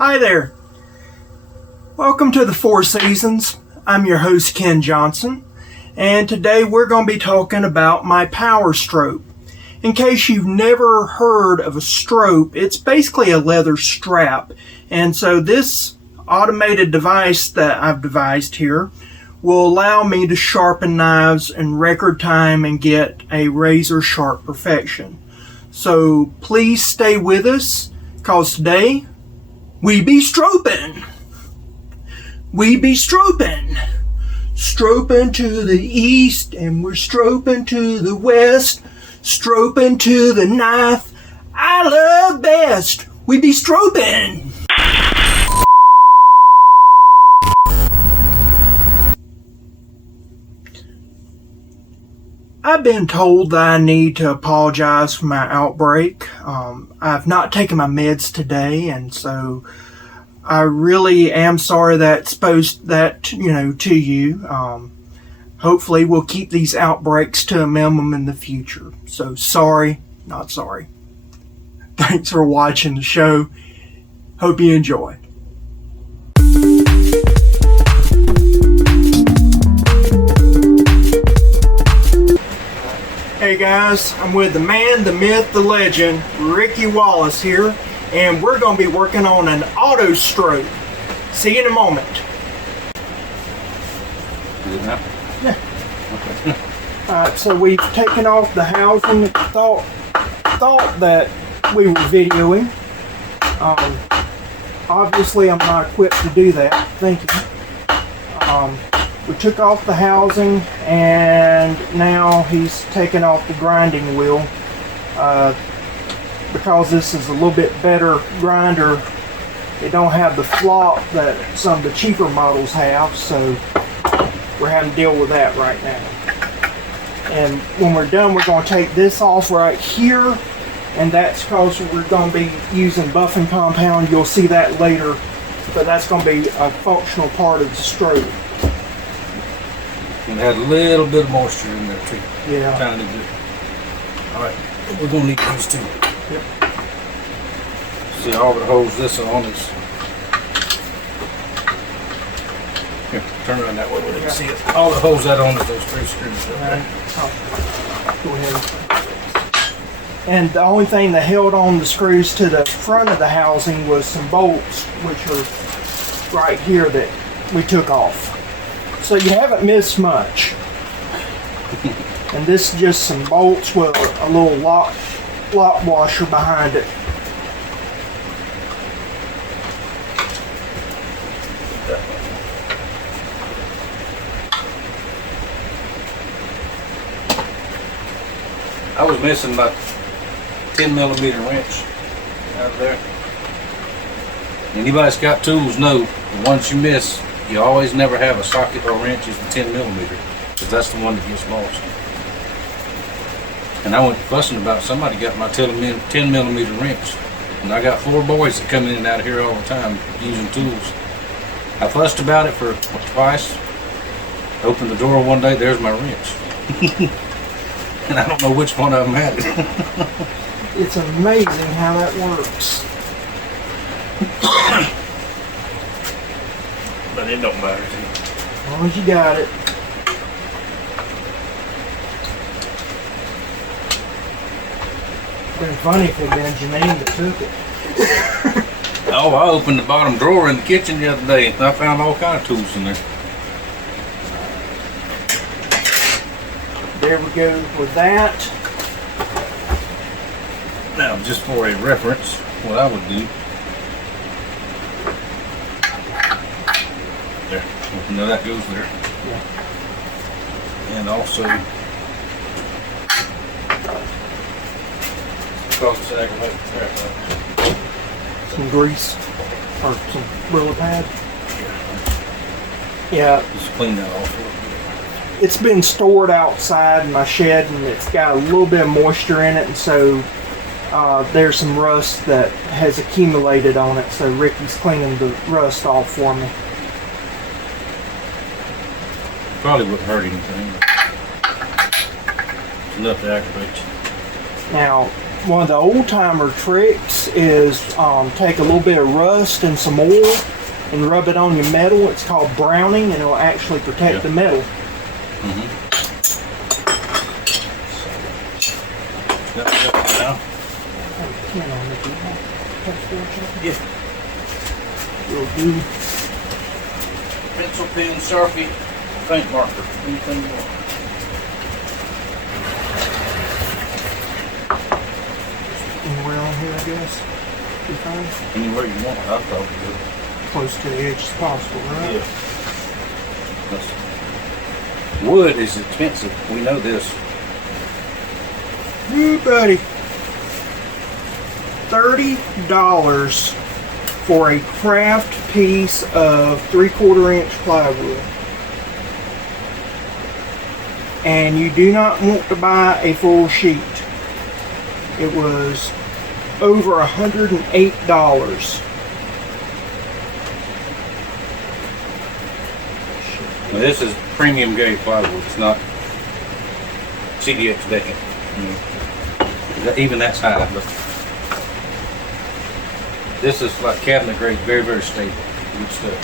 Hi there. Welcome to the Four Seasons. I'm your host, Ken Johnson, and today we're going to be talking about my power strope. In case you've never heard of a strope, it's basically a leather strap, and so this automated device that I've devised here will allow me to sharpen knives in record time and get a razor sharp perfection. So please stay with us, because today we be stroping. We be stroping. Stroping to the east and we're stroping to the west. Stroping to the knife I love best. We be stroping. I've been told that I need to apologize for my outbreak. I've not taken my meds today, and so I really am sorry that exposed that, to you. Hopefully we'll keep these outbreaks to a minimum in the future. So sorry, not sorry. Thanks for watching the show. Hope you enjoy. Hey guys, I'm with the man, the myth, the legend, Ricky Wallace here, and we're going to be working on an auto stroke. See you in a moment. Good now? Yeah. Okay. Alright, so we've taken off the housing. Thought that we were videoing. Obviously I'm not equipped to do that. Thank you. We took off the housing, and now he's taken off the grinding wheel. Because this is a little bit better grinder, it don't have the flop that some of the cheaper models have, so we're having to deal with that right now. And when we're done, we're going to take this off right here, and that's because we're going to be using buffing compound. You'll see that later, but that's going to be a functional part of the stroke. And had a little bit of moisture in there too. Yeah. Tiny bit. Alright, we're going to need these too. Yep. See, all that holds this on is... Here, turn around that way where they can see it. All that holds that on is those three screws up there. Go ahead. And the only thing that held on the screws to the front of the housing was some bolts, which are right here that we took off. So you haven't missed much. And this is just some bolts with a little lock washer behind it. I was missing about 10mm wrench out of there. Anybody's got tools know once you miss, you always never have a socket or wrench is the 10mm, because that's the one that gets lost. And I went fussing about somebody got my 10mm wrench, and I got 4 boys that come in and out of here all the time using tools. I fussed about it for twice. Opened the door one day, there's my wrench. And I don't know which one of them had it. It's amazing how that works. But it don't matter to me. As long as you got it. Been funny if it had been Janine that took it. Oh, I opened the bottom drawer in the kitchen the other day and I found all kind of tools in there. There we go with that. Now, just for a reference, what I would do. There, you know that goes there. Yeah. And also, some grease or some roller pad. Yeah. Just clean that off. It's been stored outside in my shed, and it's got a little bit of moisture in it, and so there's some rust that has accumulated on it, so Ricky's cleaning the rust off for me. Probably wouldn't hurt anything. Enough to aggravate you. Now, one of the old timer tricks is take a little bit of rust and some oil and rub it on your metal. It's called browning, and it'll actually protect the metal. Yeah. Will do. Pencil, pen, Sharpie, paint marker, anything you want. Anywhere on here, I guess. Be fine. Anywhere you want, I probably would. Close to the edge as possible, right? Yeah. Wood is expensive. We know this. Ooh, buddy. $30 for a craft piece of 3/4 inch plywood. And you do not want to buy a full sheet. It was over $108. Now, this is premium grade plywood. It's not CDX decking. Even that's high. But this is like cabinet grade, very, very stable. Good stuff.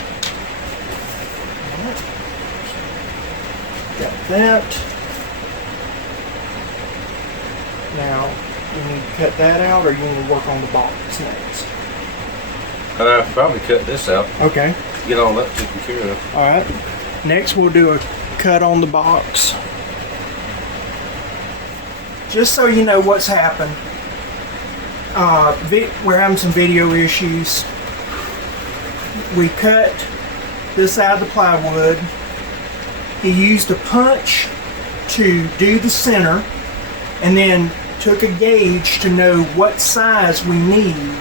Got that. Now, you need to cut that out, or you need to work on the box next? Probably cut this out. Okay. Get all that taken care of. Alright. Next, we'll do a cut on the box. Just so you know what's happened. We're having some video issues. We cut this out of the plywood. He used a punch to do the center, and then took a gauge to know what size we need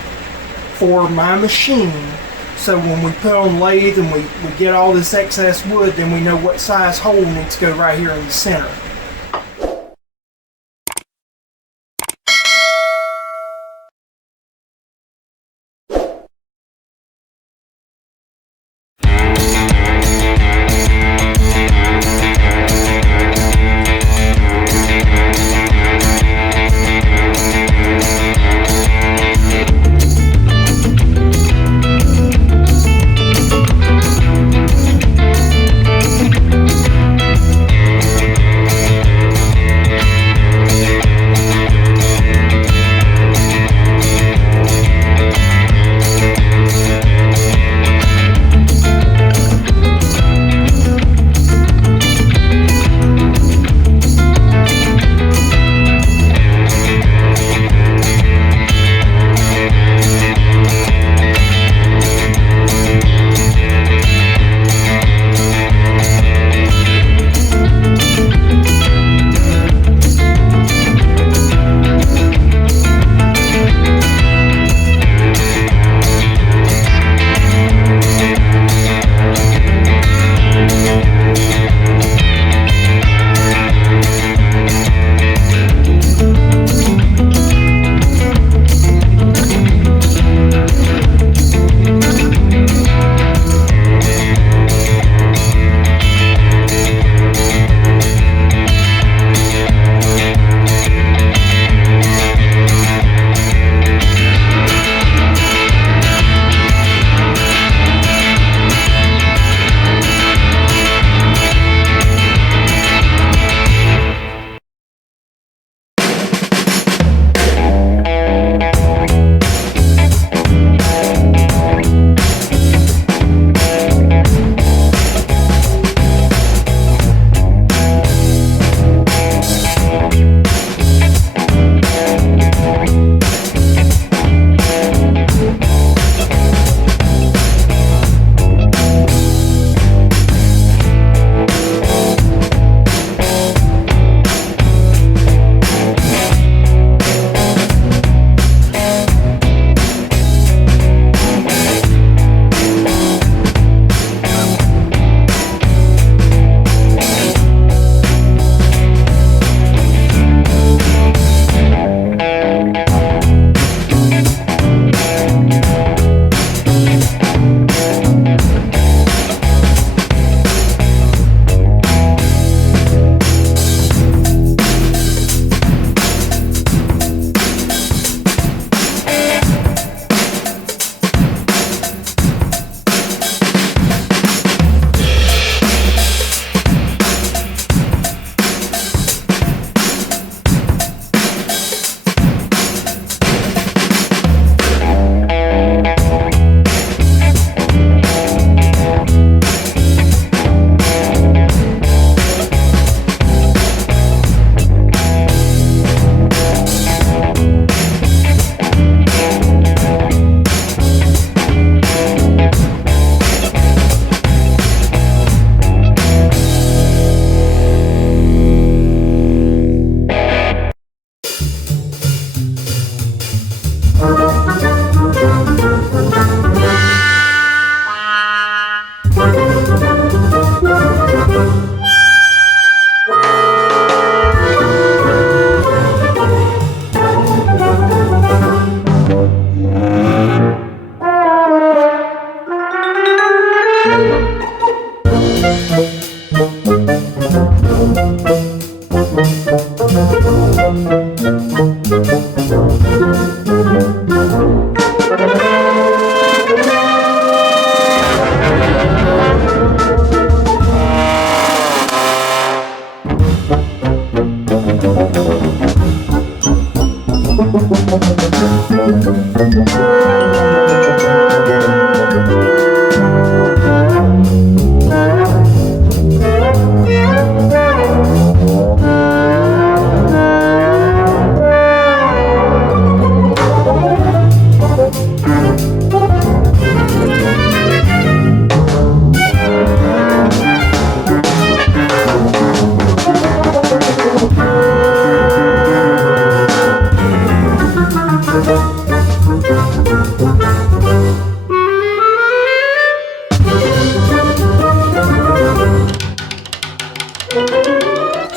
for my machine. So when we put on lathe and we get all this excess wood, then we know what size hole needs to go right here in the center.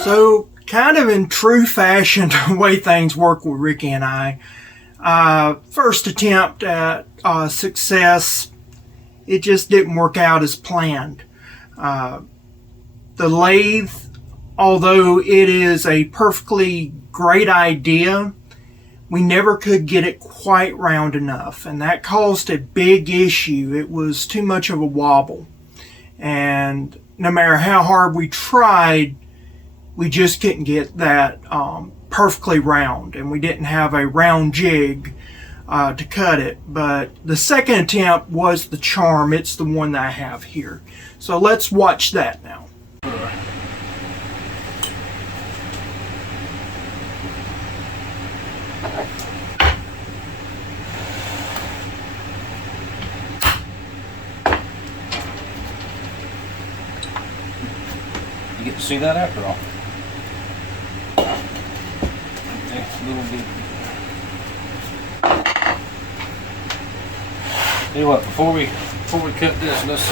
So, kind of in true fashion, the way things work with Ricky and I, first attempt at success, it just didn't work out as planned. The lathe, although it is a perfectly great idea, we never could get it quite round enough, and that caused a big issue. It was too much of a wobble, and no matter how hard we tried, we just couldn't get that perfectly round, and we didn't have a round jig to cut it. But the second attempt was the Charm. It's the one that I have here. So let's watch that now. You get to see that after all. Takes a little bit. Tell you what, before we cut this, let's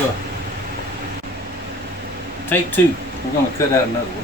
take two. We're gonna cut out another one.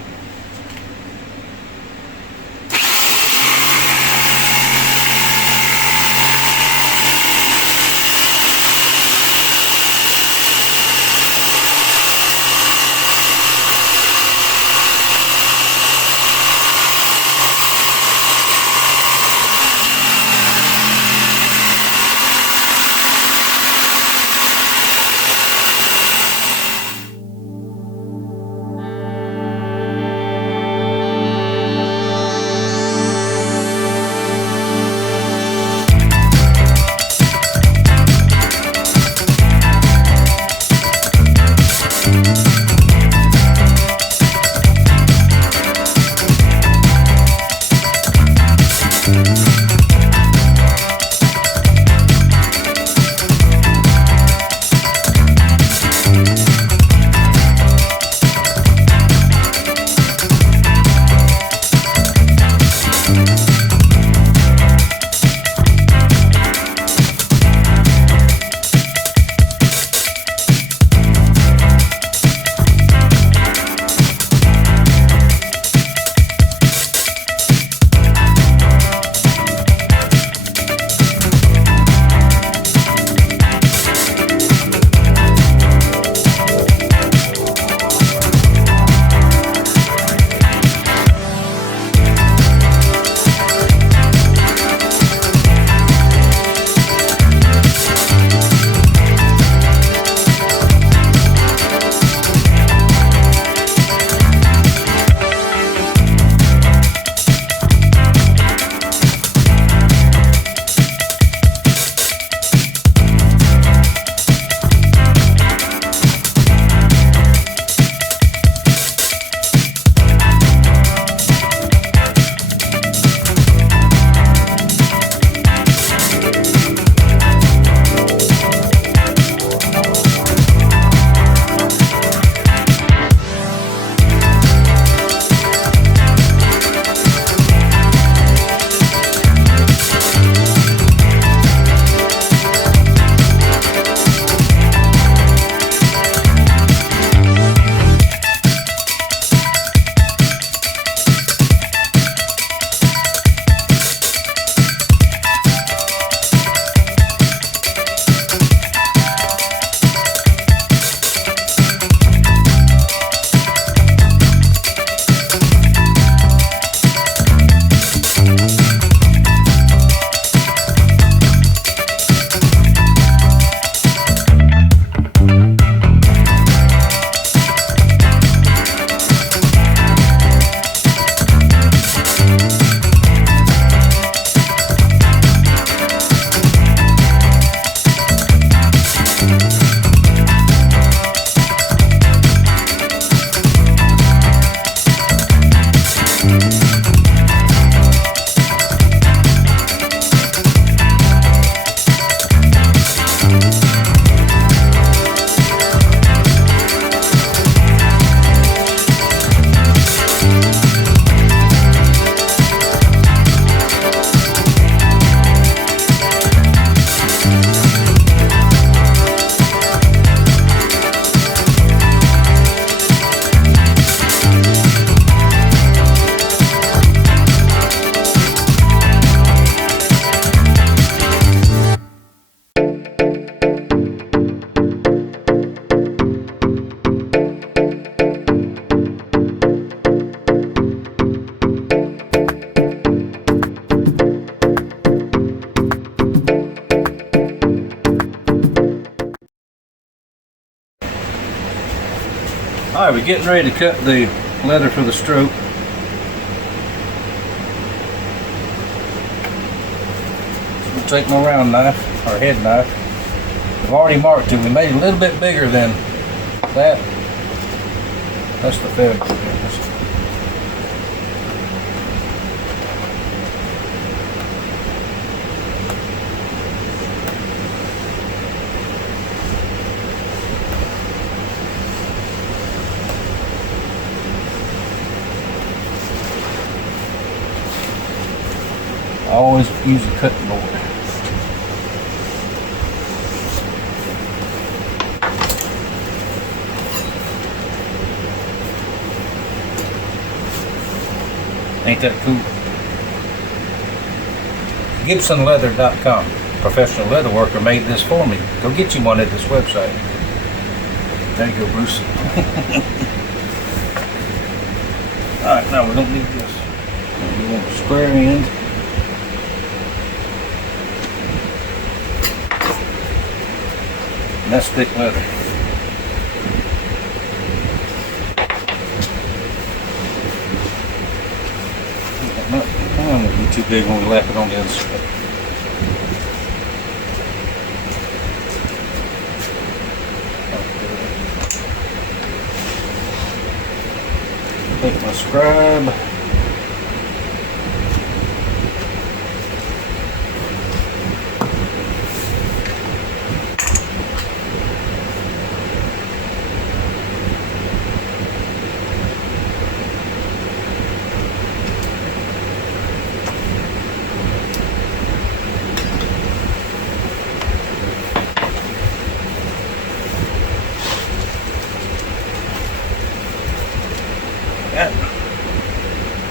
Alright, we're getting ready to cut the leather for the stroke. So we'll take my round knife, or head knife. We've already marked it. We made it a little bit bigger than that. That's the failure. Always use a cutting board. Ain't that cool? GibsonLeather.com. Professional leather worker made this for me. Go get you one at this website. There you go, Bruce. Alright, now we don't need this. We want a square end. And that's thick leather. That won't be too big when we lap it on the other side. Take my scribe.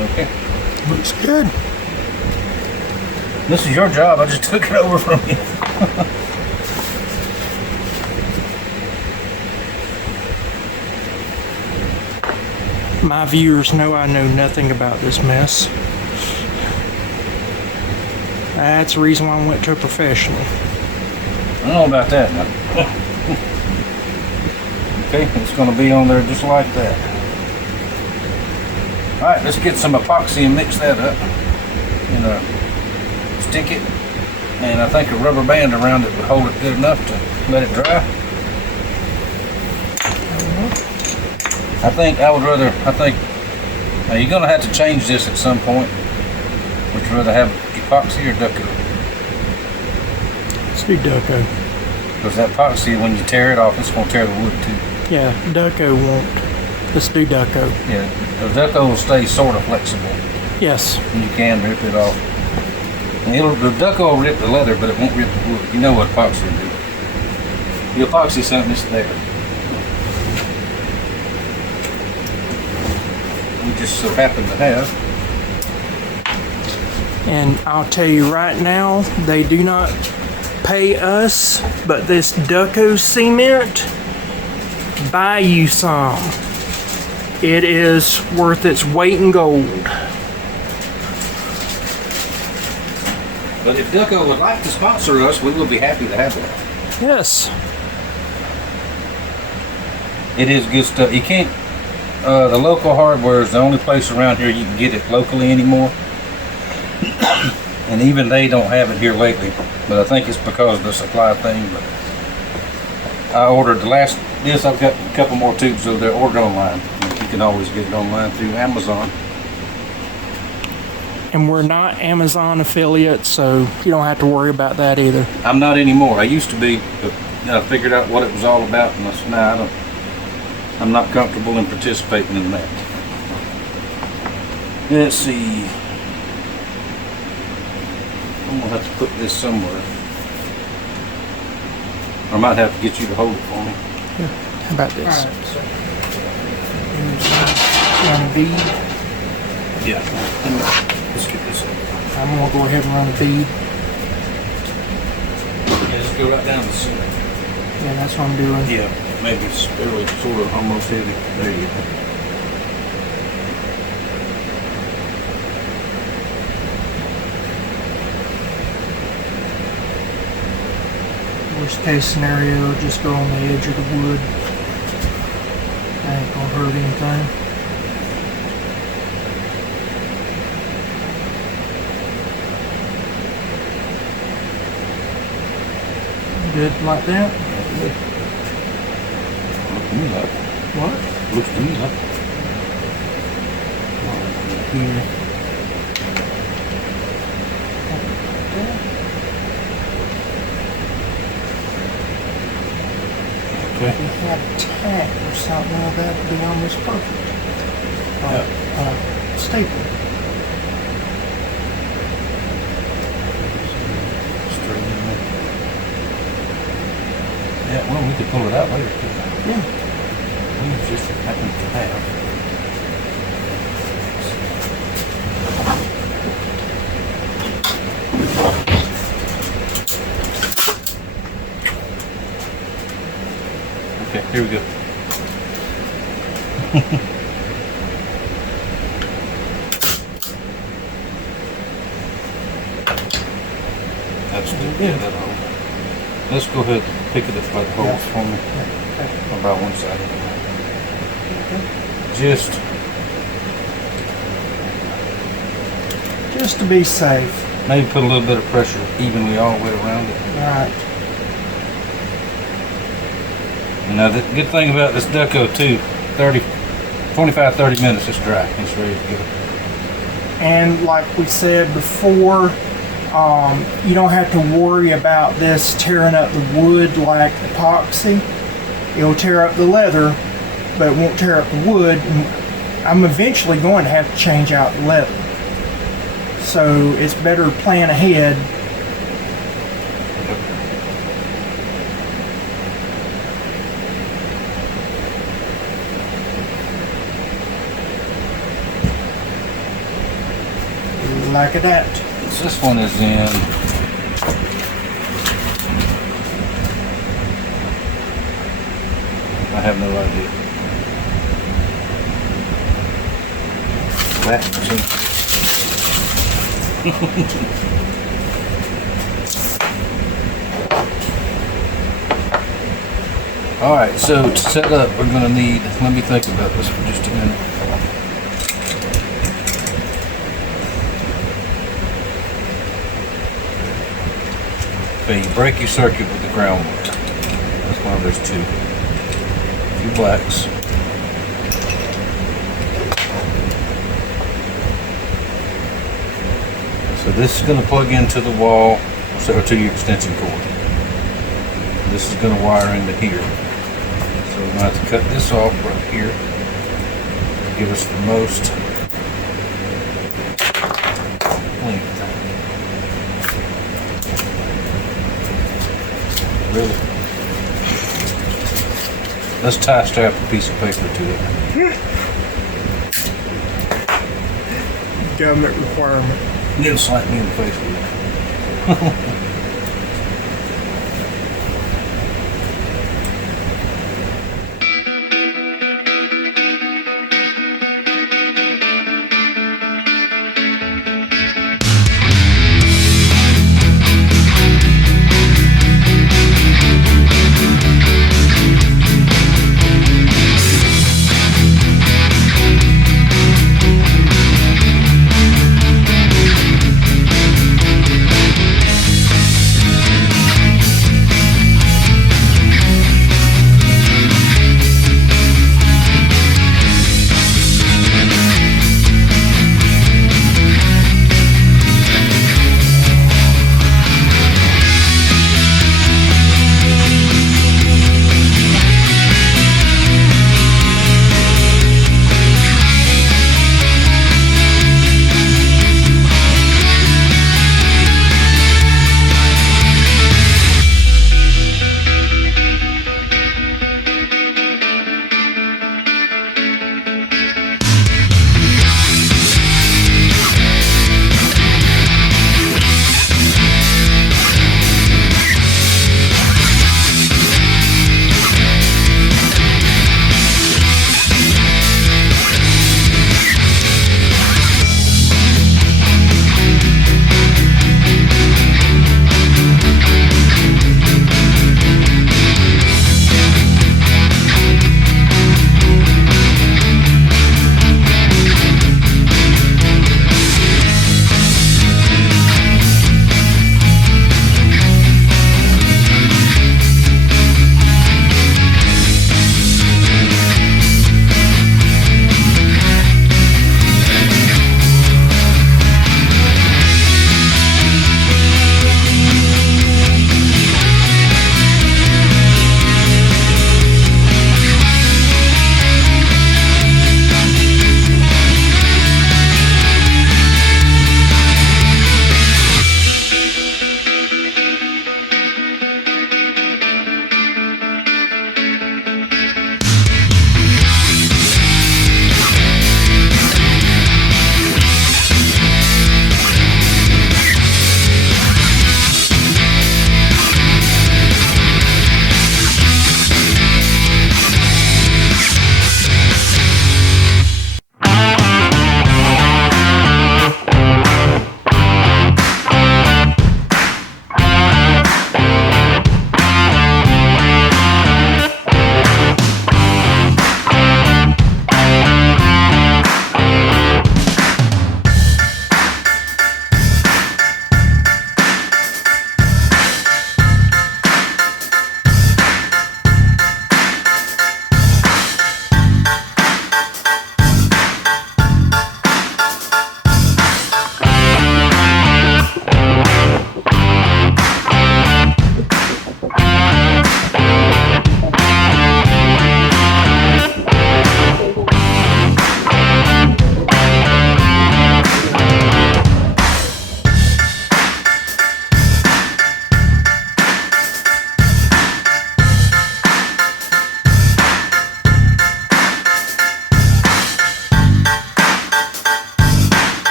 Okay. Looks good. This is your job. I just took it over from you. My viewers know I know nothing about this mess. That's the reason why I went to a professional. I don't know about that now. Okay, it's going to be on there just like that. Alright, let's get some epoxy and mix that up. And stick it. And I think a rubber band around it would hold it good enough to let it dry. I think now you're going to have to change this at some point. Would you rather have epoxy or Ducko? Let's do Ducko. Because that epoxy, when you tear it off, it's going to tear the wood too. Yeah, Ducko won't. Let's do Ducko. Yeah, the Ducko will stay sort of flexible. Yes. And you can rip it off. And the Ducko will rip the leather, but it won't rip the wood. You know what epoxy will do. The epoxy something is there. We just so happen to have. And I'll tell you right now, they do not pay us, but this Ducko cement, buy you some. It is worth its weight in gold. But if Ducko would like to sponsor us, we will be happy to have that. Yes. It is good stuff. You can't, the local hardware is the only place around here you can get it locally anymore. And even they don't have it here lately. But I think it's because of the supply thing. But I ordered this, I've got a couple more tubes over there ordered online. You can always get it online through Amazon. And we're not Amazon affiliates, so you don't have to worry about that either. I'm not anymore. I used to be, but I figured out what it was all about, and I said, nah, I'm not comfortable in participating in that. Let's see. I'm gonna have to put this somewhere. Or I might have to get you to hold it for me. Yeah. How about this? All right, so. Run a bead. Yeah. Let's get this up. I'm gonna go ahead and run a bead. Yeah, just go right down the center. Yeah, that's what I'm doing. Yeah, maybe it's fairly sort of almost heavy. There you go. Worst case scenario, just go on the edge of the wood. Ain't gonna hurt anything. Good like that? Good. Looks to me like. What? Looks to me like. Here. Okay. If we had a tack or something like that, would be almost perfect. Staple. Straight in there. Yeah, well, we could pull it out later too. Yeah. We just happen to have. Okay, here we go. That's good. Yeah, that'll hold. Let's go ahead and pick it up by the holes for me. About one side. Just to be safe. Maybe put a little bit of pressure evenly all the way around it. Right. And now the good thing about this deco too, 25-30 minutes it's dry. It's ready to go. And like we said before, you don't have to worry about this tearing up the wood like epoxy. It'll tear up the leather, but it won't tear up the wood. And I'm eventually going to have to change out the leather. So it's better to plan ahead. Like that. So this one is in I have no idea. That Alright, so to set up we're gonna need, let me think about this for just a minute. Okay, you break your circuit with the ground wire. That's why there's two. A few blacks. So this is going to plug into the wall, or to your extension cord. This is going to wire into here. So we're going to have to cut this off right here to give us the most length. Really? Let's tie strap a piece of paper to it. Government requirement. It'll slap me in the face with it.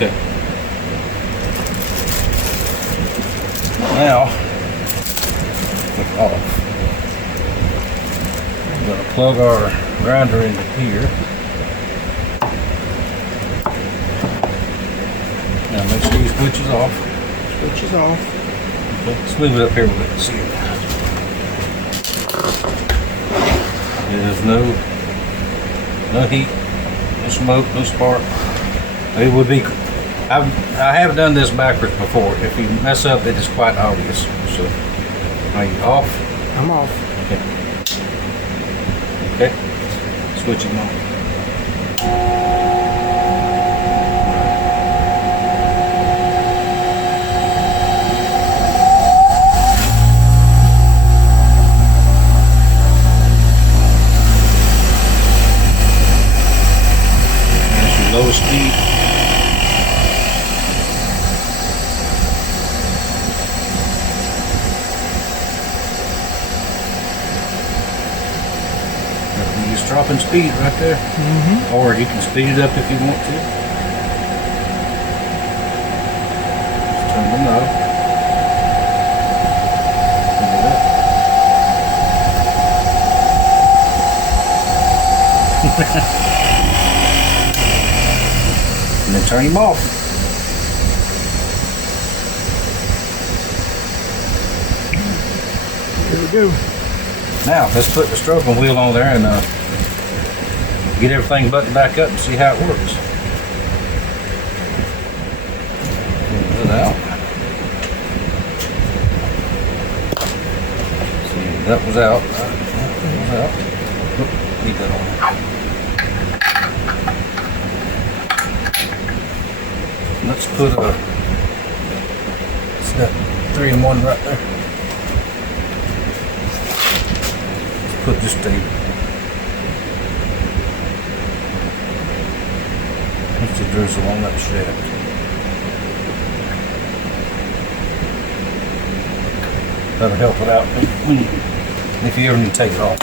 Okay. Now, click off. I'm going to plug our grinder into here. Now make sure your switch is off. Switch is off. Okay. Let's move it up here a little bit and see it. There's no heat, no smoke, no spark. It would be. I have done this backwards before. If you mess up, it is quite obvious. So, are you off? I'm off. Okay. Okay. Switching on. That's your lowest speed. Dropping speed right there. Mm-hmm. Or you can speed it up if you want to. Just turn the knob. Turn it up. And then turn him off. Here we go. Now let's put the stroking wheel on there and get everything buttoned back up and see how it works. Pull that out. See, that was out. That was out. Oop, leave that on. Let's put it's got 3-in-1 right there. Let's put just a drizzle on that shaft. That'll help it out if you ever need to take it off.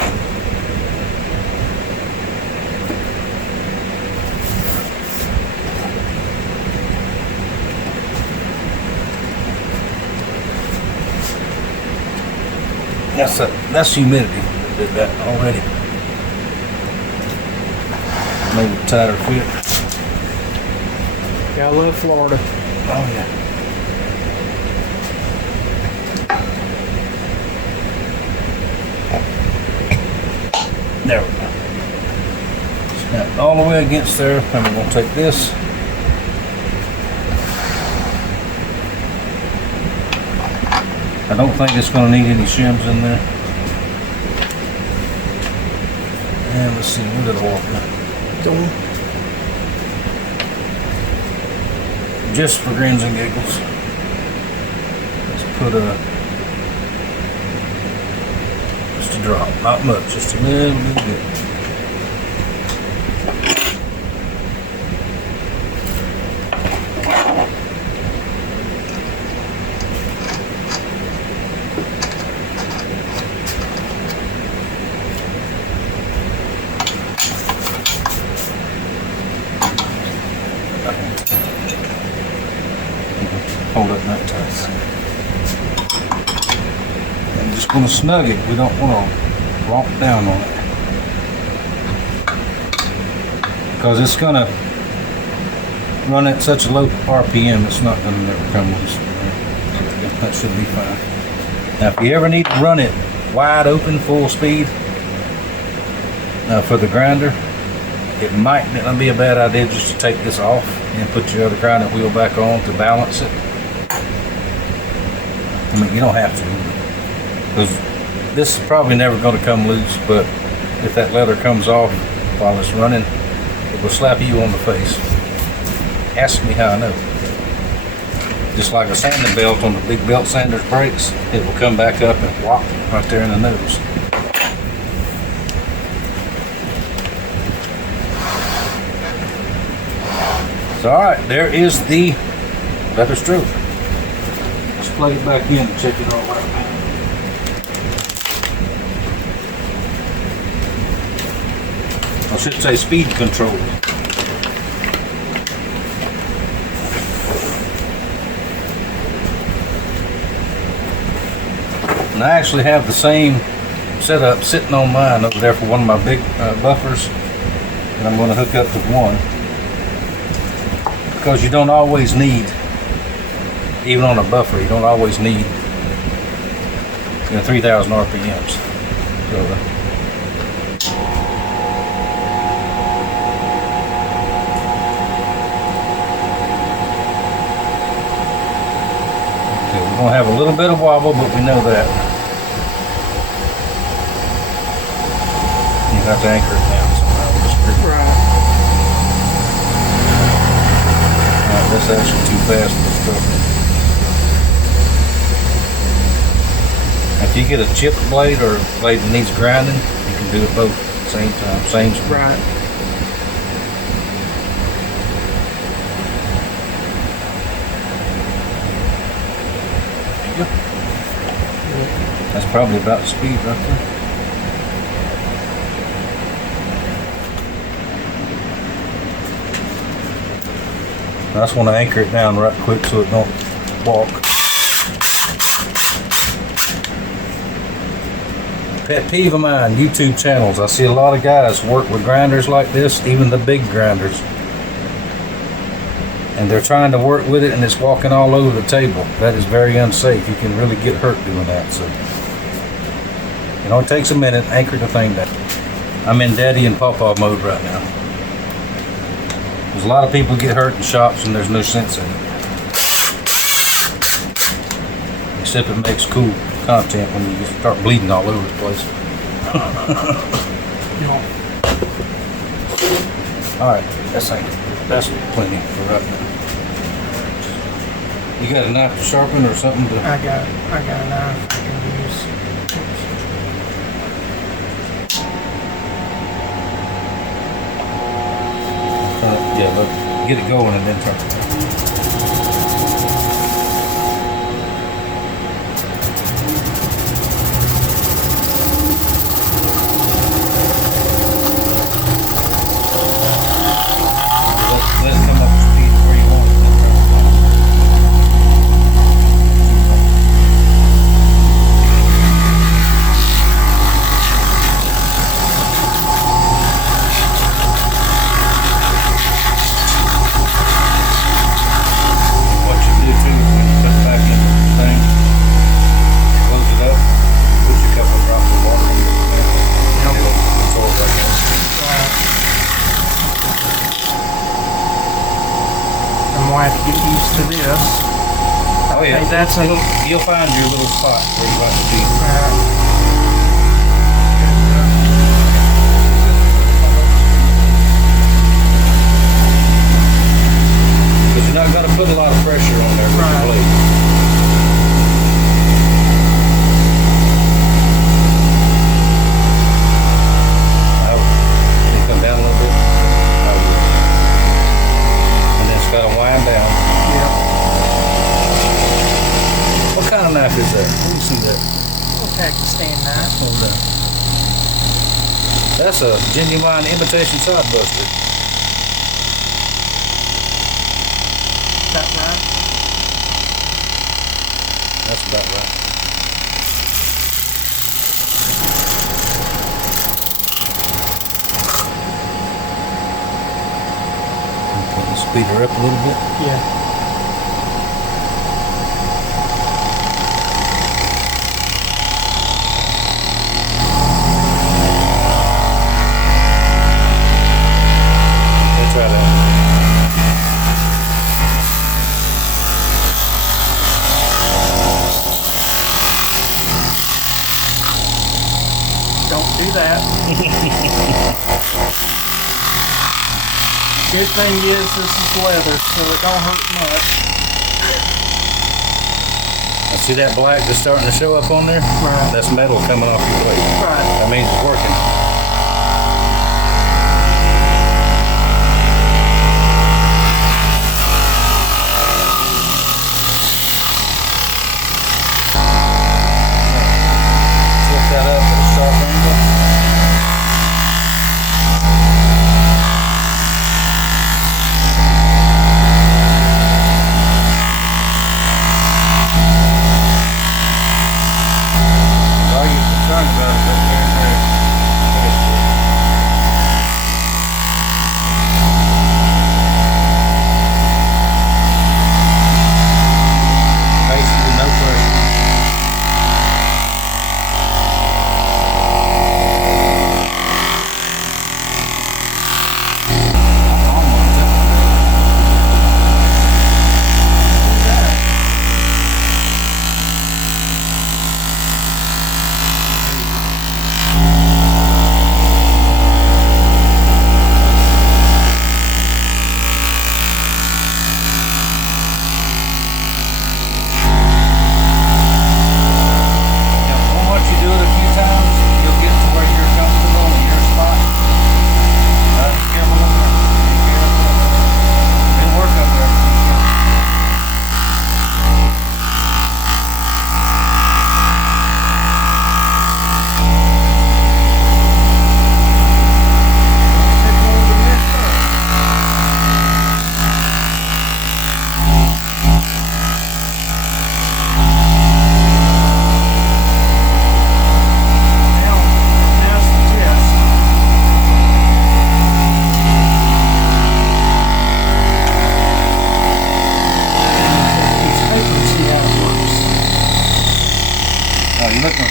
That's humidity that did that already. Maybe a tighter fit. Yeah, I love Florida. Oh yeah. There we go. Snap all the way against there. And we're going to take this. I don't think it's going to need any shims in there. And let's see, where did I walk now? Just for grins and giggles. Let's put just a drop, not much, just a little bit. Hold it that tight. I'm just going to snug it. We don't want to romp down on it. Because it's going to run at such a low RPM, it's not going to never come loose. That should be fine. Now if you ever need to run it wide open, full speed, for the grinder, it might not be a bad idea just to take this off and put your other grinding wheel back on to balance it. I mean, you don't have to, because this is probably never going to come loose, but if that leather comes off while it's running, it will slap you on the face. Ask me how I know. Just like a sanding belt on the big belt sanders brakes, it will come back up and whop right there in the nose. So, alright, there is the leather stroke. Let's plug it back in and check it all out. I should say speed control. And I actually have the same setup sitting on mine over there for one of my big buffers, and I'm going to hook up to one, because you don't always need, even on a buffer, you don't always need 3,000 RPMs. So, we're going to have a little bit of wobble, but we know that. You have to anchor it down somehow with this grip. Right. That's actually too fast for the stroke. If you get a chipped blade or a blade that needs grinding, you can do it both at the same time. Same speed. Right. Yep. That's probably about the speed right there. I just want to anchor it down right quick so it don't walk. Pet peeve of mine, YouTube channels. I see a lot of guys work with grinders like this, even the big grinders. And they're trying to work with it and it's walking all over the table. That is very unsafe. You can really get hurt doing that. So, it only takes a minute. Anchor the thing down. I'm in daddy and pawpaw mode right now. There's a lot of people get hurt in shops and there's no sense in it. Except it makes cool content when you just start bleeding all over the place. Alright, that's plenty for right now. You got a knife to sharpen or something to... I got a knife I can use. Yeah, look, get it going and then turn it. Let it come up to speed where you want it, then turn it on. What you do too is when you put it back into the thing, close it up, put your couple of drops of water in it, and it'll absorb right in. I'm going to have to get used to this. Oh yeah, Hey, that's you'll find your little spot where you like to be. Because you're not going to put a lot of pressure on there with your blade. Can you come down a little bit? And then it's got to wind down. Yeah. What kind of knife is that? Let me see that. Pakistan knife. Hold on. That's a genuine imitation side buster. That right? That's about right. Okay, speed her up a little bit. Yeah. Let's try that. Don't do that. Good thing is this is leather, so it don't hurt much. Now see that black that's starting to show up on there? Right. That's metal coming off your blade. Right. That means it's working. Flip that up at a sharp angle.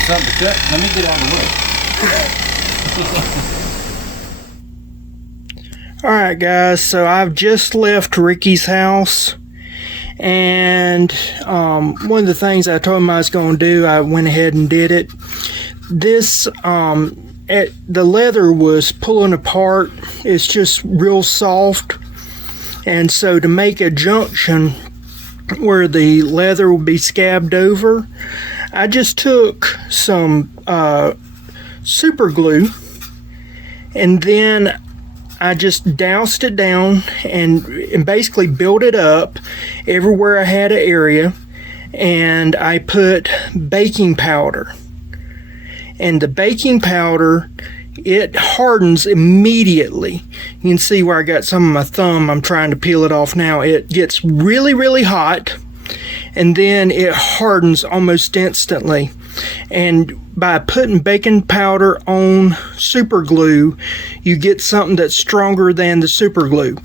something to cut? Let me get out of the way. Alright guys, so I've just left Ricky's house, and one of the things I told him I was going to do, I went ahead and did it. This, the leather was pulling apart. It's just real soft, and so to make a junction where the leather will be scabbed over, I just took some super glue, and then I just doused it down and basically built it up everywhere I had an area, and I put baking powder. And the baking powder, it hardens immediately. You can see where I got some of my thumb. I'm trying to peel it off now. It gets really, really hot, and then it hardens almost instantly. And by putting baking powder on super glue, you get something that's stronger than the super glue.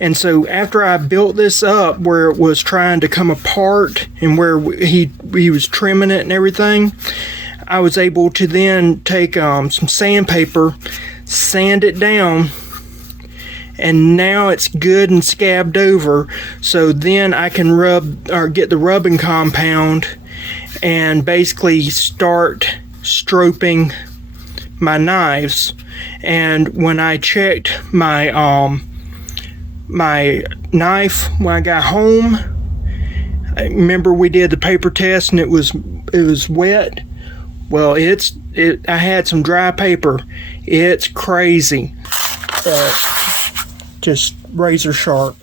And so after I built this up where it was trying to come apart and where he was trimming it and everything, I was able to then take some sandpaper, sand it down, and now it's good and scabbed over. So then I can rub or get the rubbing compound and basically start stroping my knives. And when I checked my my knife when I got home, I remember we did the paper test and it was wet. Well, I had some dry paper. It's crazy. Just razor sharp.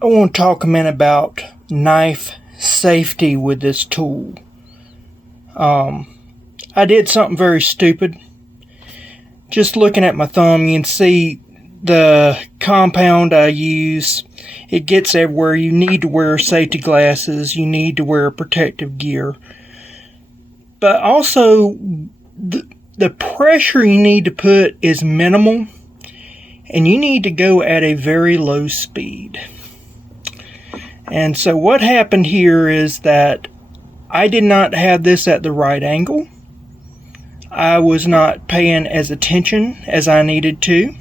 I want to talk a minute about knife safety with this tool. I did something very stupid. Just looking at my thumb, you can see the compound I use. It gets everywhere. You need to wear safety glasses. You need to wear protective gear. But also, the pressure you need to put is minimal, and you need to go at a very low speed. And so what happened here is that I did not have this at the right angle. I was not paying as attention as I needed to.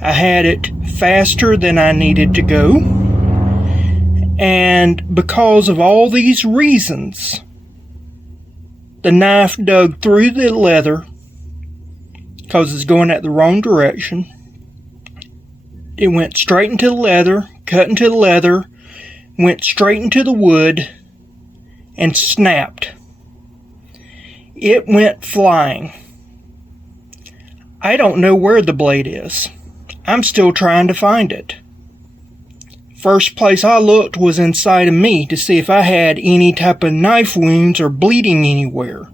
I had it faster than I needed to go. And because of all these reasons, the knife dug through the leather because it's going at the wrong direction. It went straight into the leather, cut into the leather, went straight into the wood, and snapped. It went flying. I don't know where the blade is. I'm still trying to find it. First place I looked was inside of me to see if I had any type of knife wounds or bleeding anywhere.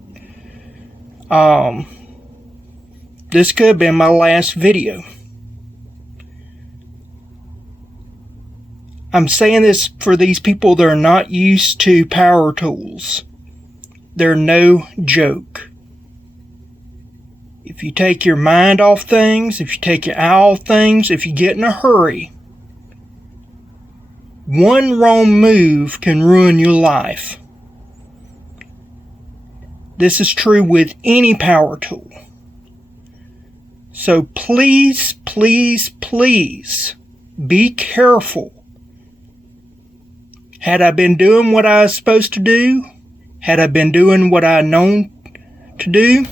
This could have been my last video. I'm saying this for these people that are not used to power tools. They're no joke. If you take your mind off things, if you take your eye off things, if you get in a hurry, one wrong move can ruin your life. This is true with any power tool. So please, please, please be careful. Had I been doing what I was supposed to do, had I been doing what I known to do,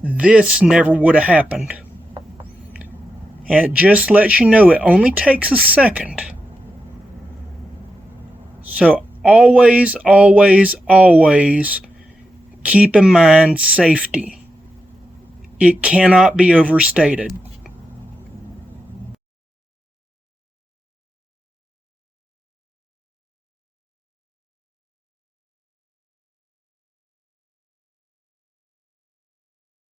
this never would have happened. And it just lets you know it only takes a second. So always, always, always keep in mind safety. It cannot be overstated.